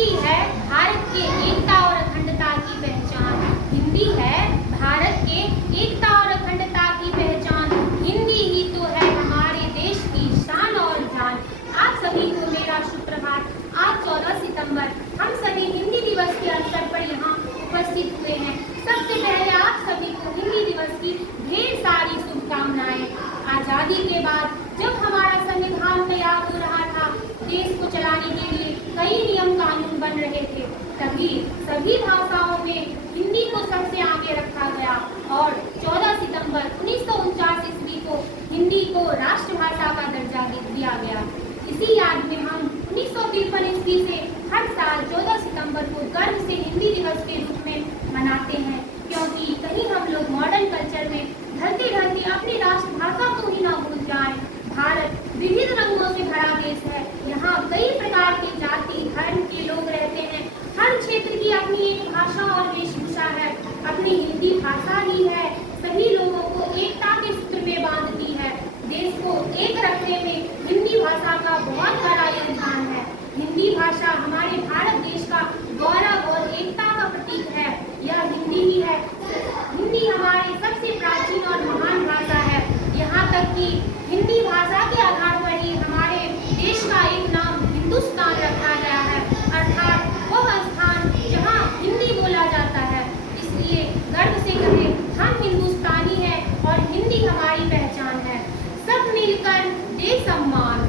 हिंदी है भारत के एकता और अखंडता की पहचान। हिंदी है भारत के एकता और अखंडता की पहचान। हिंदी ही तो है हमारे देश की शान और जान। आप सभी को मेरा सुप्रभात। आज 14 सितंबर हम सभी हिंदी दिवस के अवसर पर यहाँ उपस्थित हुए हैं। सबसे पहले आप सभी को हिंदी दिवस की ढेर सारी शुभकामनाएं। आजादी के बाद जब हमारा संविधान तैयार हो रहा था, देश को चलाने के लिए कई नियम कानून बन रहे थे, तभी सभी भाषाओं में हिंदी को सबसे आगे रखा गया और 14 सितंबर 1949 ईस्वी को हिंदी को राष्ट्रभाषा का दर्जा दिया गया। इसी याद में हम 1953 ईस्वी से हर साल 14 सितंबर को गर्व से हिंदी दिवस के रूप में मनाते हैं, क्योंकि कहीं हम लोग मॉडर्न कल्चर में ढलते ढलते अपनी राष्ट्रभाषा को ही न भूल जाएं। भारत विविध रंगों से भरा देश है। यहाँ कई प्रकार के जाति धर्म के लोग रहते हैं। हर क्षेत्र की अपनी एक भाषा और वेशभूषा है। अपनी हिंदी भाषा ही है सभी लोगों को एकता के सूत्र में बांधती है। देश को एक रखने में हिंदी भाषा का बहुत बड़ा योगदान है। हिंदी भाषा हमारे भारत देश का गौरव और एकता का प्रतीक है। यह हिंदी ही है। हिंदी हमारी सबसे प्राचीन और महान भाषा है। यहाँ तक कि हिंदी भाषा के आधार पर ही हमारे देश का एक नाम हिंदुस्तान रखा गया है, अर्थात वह स्थान जहाँ हिंदी बोला जाता है। इसलिए गर्व से कहें हम हिंदुस्तानी हैं और हिंदी हमारी पहचान है। सब मिलकर दे सम्मान।